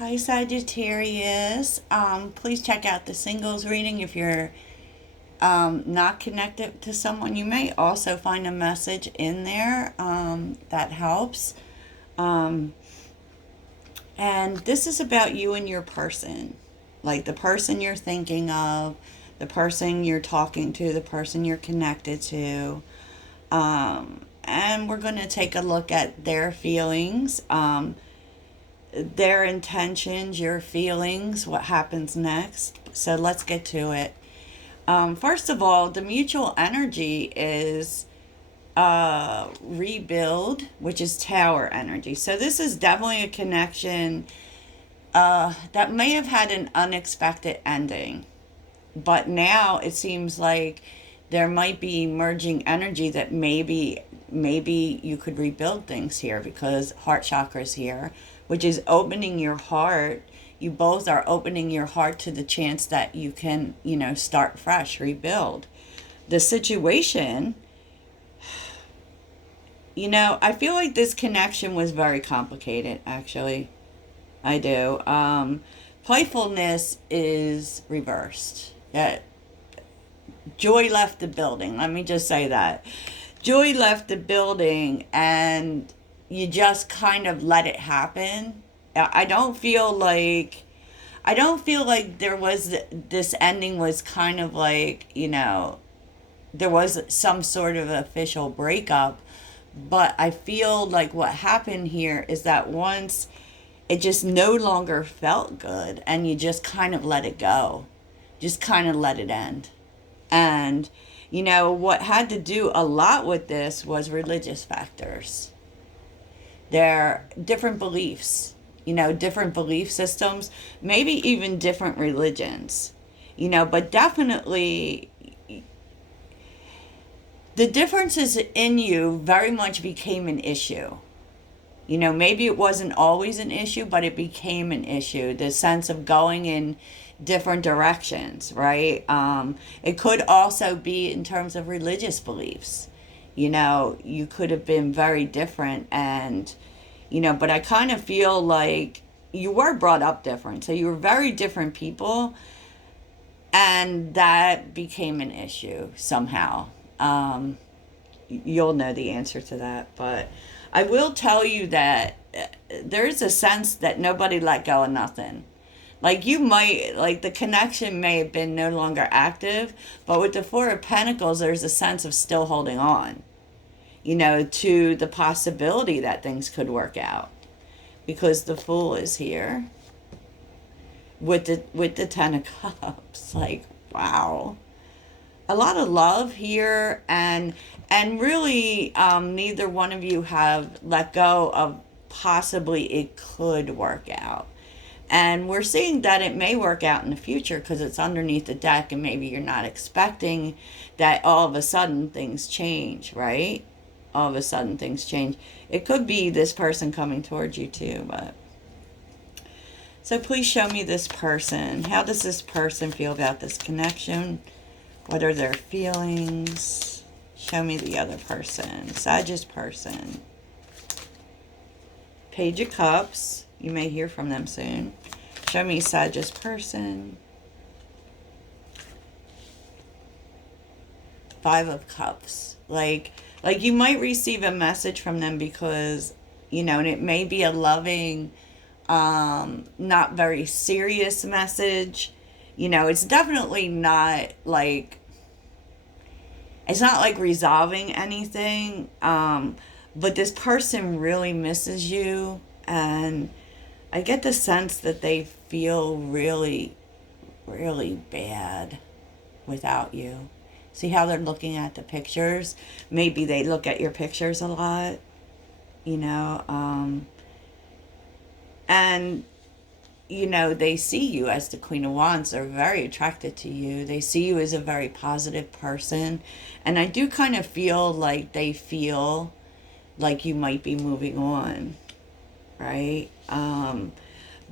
Hi, Sagittarius. Please check out the singles reading if you're not connected to someone. You may also find a message in there that helps. Um, and this is about you and your person, like the person you're thinking of, the person you're talking to, the person you're connected to. And we're going to take a look at their feelings. Their intentions, your feelings, what happens next. So let's get to it. First of all, the mutual energy is rebuild, which is tower energy. So this is definitely a connection that may have had an unexpected ending, but now it seems like there might be merging energy that maybe you could rebuild things here because heart chakra is here, which is opening your heart. You both are opening your heart to the chance that you can, start fresh, rebuild. The situation, I feel like this connection was very complicated, actually. I do. Playfulness is reversed. Joy left the building. Let me just say that. Joy left the building and you just kind of let it happen. I don't feel like there was this ending was kind of like, there was some sort of official breakup, but I feel like what happened here is that once it just no longer felt good and you just kind of let it go. Just kind of let it end. And, what had to do a lot with this was religious factors. There are different beliefs, different belief systems, maybe even different religions, but definitely the differences in you very much became an issue. Maybe it wasn't always an issue, but it became an issue. The sense of going in different directions, right? It could also be in terms of religious beliefs. You could have been very different and, but I kind of feel like you were brought up different. So you were very different people and that became an issue somehow. You'll know the answer to that, but I will tell you that there's a sense that nobody let go of nothing. Like the connection may have been no longer active, but with the Four of Pentacles, there's a sense of still holding on, to the possibility that things could work out. Because the Fool is here with the Ten of Cups. Like, wow. A lot of love here and really neither one of you have let go of possibly it could work out, and we're seeing that it may work out in the future because it's underneath the deck and maybe you're not expecting that all of a sudden things change, right? All of a sudden things change. It could be this person coming towards you too, but so please show me this person. How does this person feel about this connection? What are their feelings? Show me the other person. Sagittarius person. Page of Cups. You may hear from them soon. Show me Sagittarius person. Five of Cups. Like you might receive a message from them because, and it may be a loving, not very serious message. It's definitely not like, it's not like resolving anything, but this person really misses you, and I get the sense that they feel really, really bad without you. See how they're looking at the pictures? Maybe they look at your pictures a lot, and they see you as the Queen of Wands. They're very attracted to you. They see you as a very positive person. And I do kind of feel like they feel like you might be moving on, right?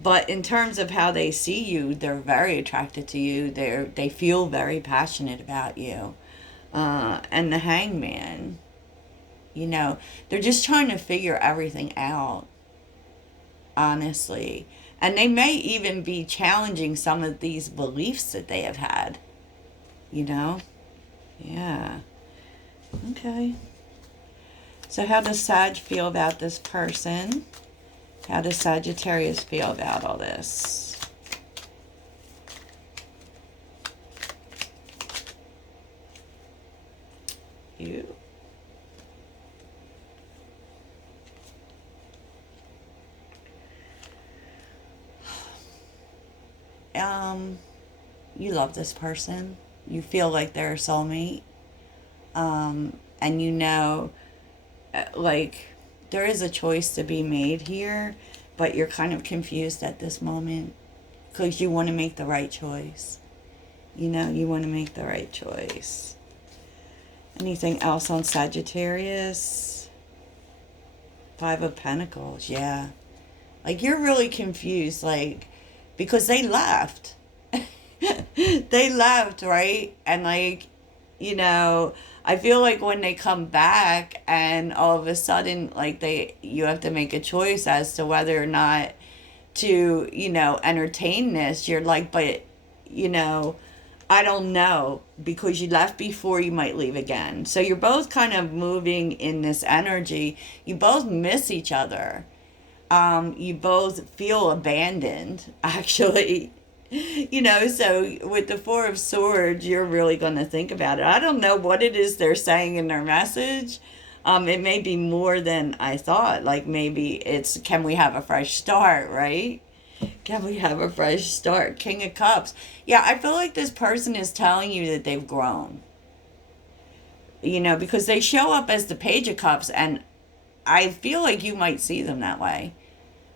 But in terms of how they see you, they're very attracted to you. They feel very passionate about you. And the Hangman, they're just trying to figure everything out, honestly. And they may even be challenging some of these beliefs that they have had, you know? Yeah. Okay. So how does Sag feel about this person? How does Sagittarius feel about all this? You. You love this person. You feel like they're a soulmate. And you know, like, there is a choice to be made here, but you're kind of confused at this moment because you want to make the right choice. You know, you want to make the right choice. Anything else on Sagittarius? Five of Pentacles, yeah. Like, you're really confused, like, because they left. They left, right? And, like, you know, I feel like when they come back and all of a sudden, like, you have to make a choice as to whether or not to, you know, entertain this. You're like, but, you know, I don't know, because you left before, you might leave again. So you're both kind of moving in this energy. You both miss each other. You both feel abandoned, actually. You know, so with the Four of Swords, you're really going to think about it. I don't know what it is they're saying in their message. It may be more than I thought. Like, maybe it's, can we have a fresh start, right? Can we have a fresh start? King of Cups. Yeah, I feel like this person is telling you that they've grown. You know, because they show up as the Page of Cups, and I feel like you might see them that way.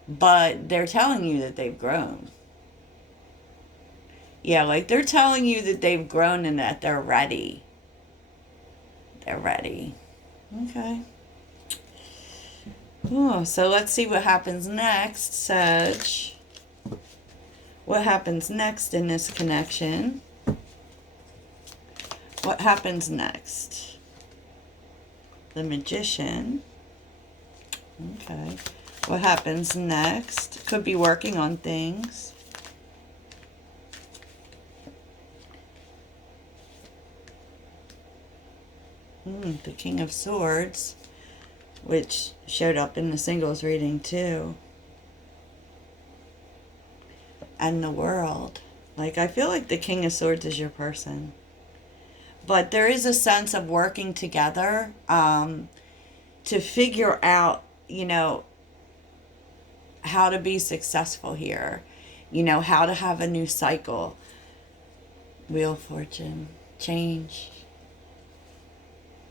But they're telling you that they've grown. Yeah, like, they're telling you that they've grown and that they're ready. They're ready. Okay. Oh, so let's see what happens next, Sag. What happens next in this connection? What happens next? The Magician. Okay. What happens next? Could be working on things. The King of Swords, which showed up in the singles reading too. And the World. Like, I feel like the King of Swords is your person. But there is a sense of working together to figure out, you know, how to be successful here. You know, how to have a new cycle. Wheel of Fortune. Change.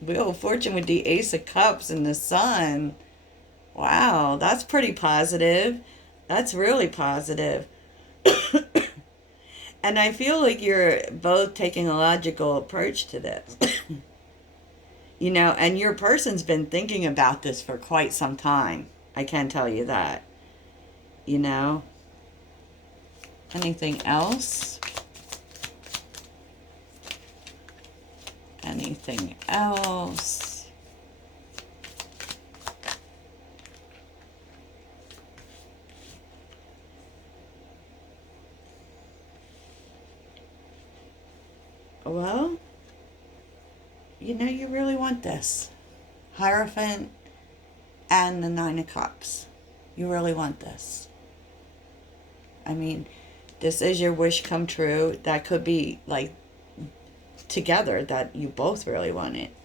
Wheel of Fortune with the Ace of Cups and the Sun. Wow, that's pretty positive. That's really positive. And I feel like you're both taking a logical approach to this. You know, and your person's been thinking about this for quite some time. I can tell you that. You know? Anything else? Anything else? Well, you know, you really want this. Hierophant and the Nine of Cups. You really want this. I mean, this is your wish come true. That could be, like, together, that you both really want it.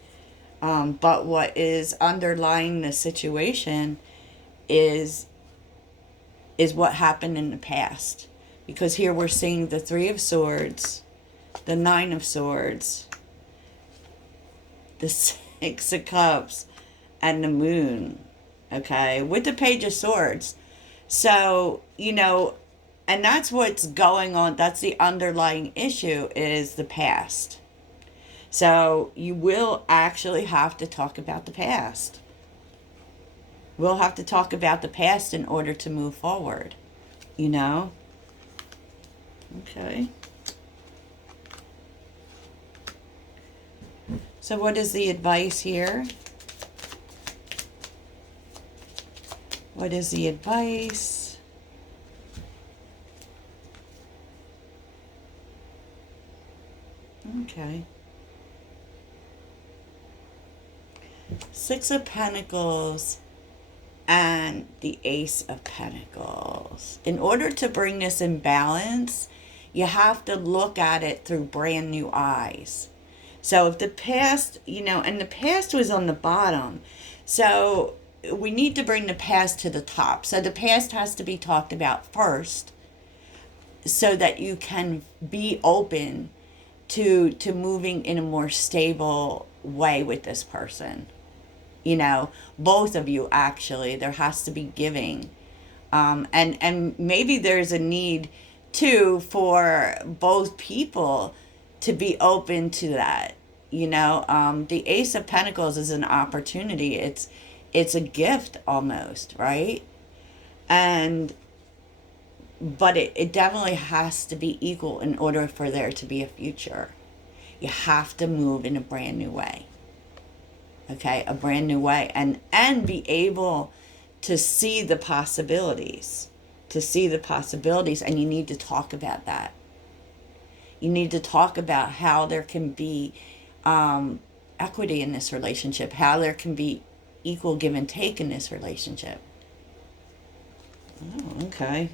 But what is underlying the situation is what happened in the past. Because here we're seeing the Three of Swords, the Nine of Swords, the Six of Cups, and the Moon. Okay? With the Page of Swords. So, you know, and that's what's going on. That's the underlying issue, is the past. So you will actually have to talk about the past. We'll have to talk about the past in order to move forward. You know? Okay. So what is the advice here? What is the advice? Okay. Six of Pentacles and the Ace of Pentacles. In order to bring this in balance, you have to look at it through brand new eyes. So if the past, and the past was on the bottom, so we need to bring the past to the top. So the past has to be talked about first so that you can be open to moving in a more stable way with this person. Both of you, actually, there has to be giving. And maybe there's a need too for both people to be open to that. The Ace of Pentacles is an opportunity. It's a gift almost, right? But it definitely has to be equal in order for there to be a future. You have to move in a brand new way. Okay, a brand new way, and be able to see the possibilities. And you need to talk about that. You need to talk about how there can be equity in this relationship, how there can be equal give and take in this relationship. Oh, okay.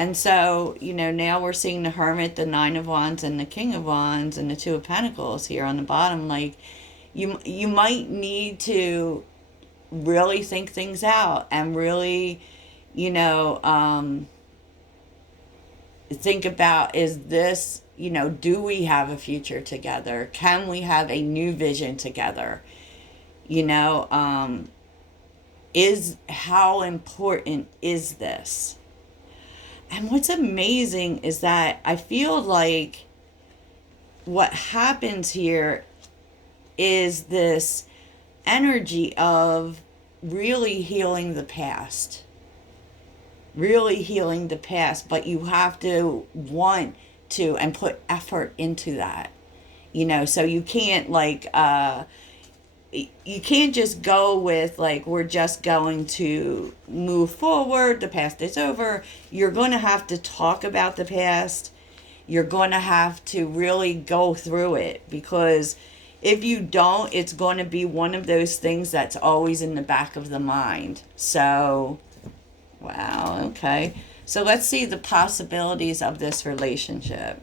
And so, now we're seeing the Hermit, the Nine of Wands, and the King of Wands, and the Two of Pentacles here on the bottom. Like, you might need to really think things out and really, think about, is this, do we have a future together? Can we have a new vision together? How important is this? And what's amazing is that I feel like what happens here is this energy of really healing the past. But you have to want to and put effort into that. So you can't you can't just go with we're just going to move forward, the past is over. You're going to have to talk about the past. You're going to have to really go through it, because if you don't, it's going to be one of those things that's always in the back of the mind. So, wow, okay. So let's see the possibilities of this relationship.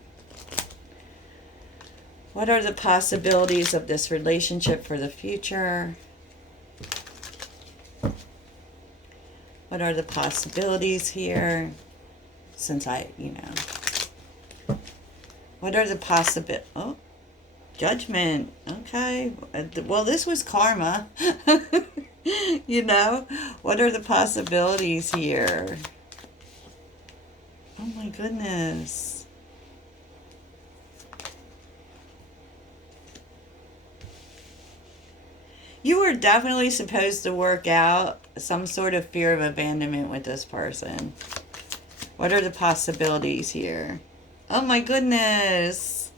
What are the possibilities of this relationship for the future? What are the possibilities here? What are the possibilities? Oh, Judgment. Okay. Well, this was karma. What are the possibilities here? Oh my goodness. You were definitely supposed to work out some sort of fear of abandonment with this person. What are the possibilities here? Oh my goodness.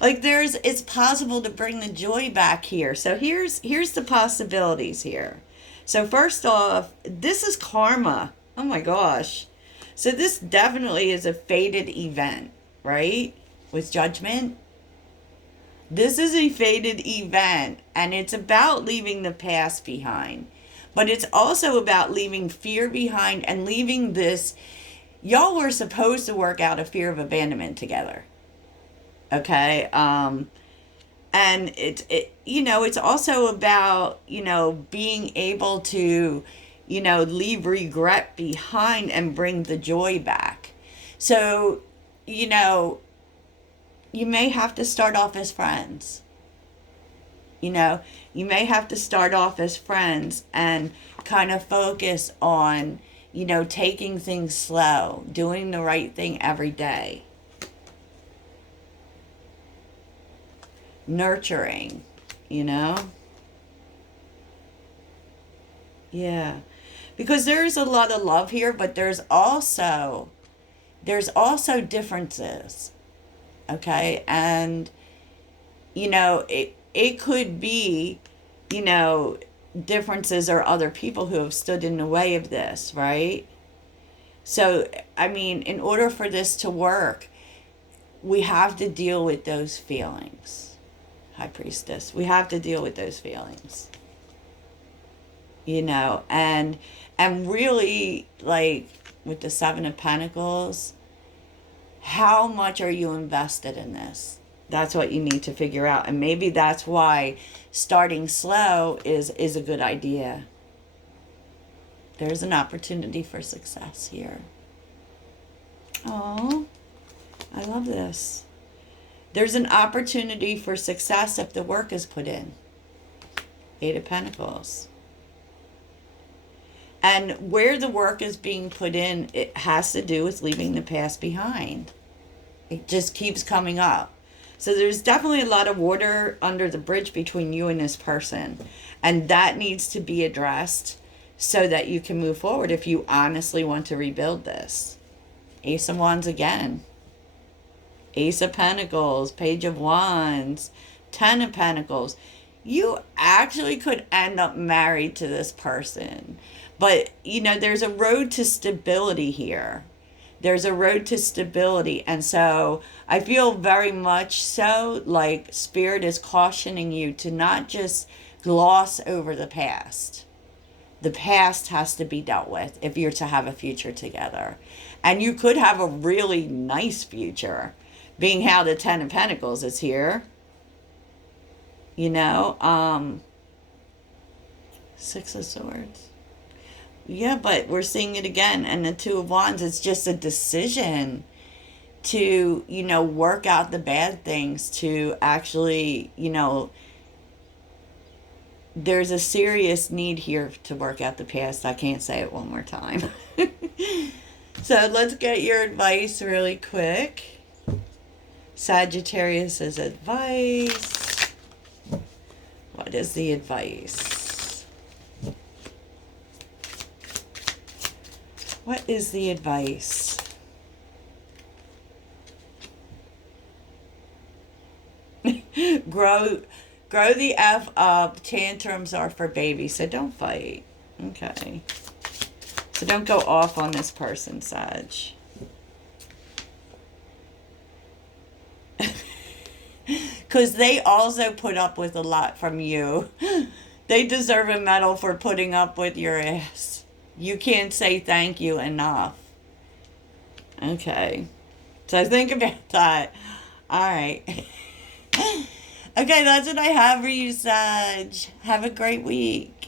It's possible to bring the joy back here. So here's the possibilities here. So first off, this is karma. Oh my gosh. So this definitely is a fated event, right? With Judgment. This is a fated event, and it's about leaving the past behind. But it's also about leaving fear behind and leaving this. Y'all were supposed to work out a fear of abandonment together. Okay? And it's also about, being able to, leave regret behind and bring the joy back. So, you may have to start off as friends. You may have to start off as friends and kind of focus on, taking things slow, doing the right thing every day. Nurturing, Yeah. Because there's a lot of love here, but there's also differences. Okay, and it could be differences or other people who have stood in the way of this, right? So, I mean, in order for this to work, we have to deal with those feelings. High Priestess, we have to deal with those feelings. You know, and really, like with the Seven of Pentacles, how much are you invested in this? That's what you need to figure out. And maybe that's why starting slow is a good idea. There's an opportunity for success here. Oh, I love this. There's an opportunity for success if the work is put in. Eight of Pentacles. And where the work is being put in, it has to do with leaving the past behind. It just keeps coming up. So there's definitely a lot of water under the bridge between you and this person. And that needs to be addressed so that you can move forward if you honestly want to rebuild this. Ace of Wands again. Ace of Pentacles, Page of Wands, Ten of Pentacles. You actually could end up married to this person. But, you know, there's a road to stability here. There's a road to stability. And so I feel very much so like Spirit is cautioning you to not just gloss over the past. The past has to be dealt with if you're to have a future together. And you could have a really nice future, being how the Ten of Pentacles is here. You know, Six of Swords. Yeah, but we're seeing it again. And the Two of Wands, it's just a decision to, you know, work out the bad things, to actually, you know, there's a serious need here to work out the past. I can't say it one more time. So let's get your advice really quick. Sagittarius' advice. What is the advice? What is the advice? Grow the F up. Tantrums are for babies, so don't fight. Okay. So don't go off on this person, Sag. Because they also put up with a lot from you. They deserve a medal for putting up with your ass. You can't say thank you enough. Okay. So think about that. Alright. Okay, that's what I have for you, Sag. Have a great week.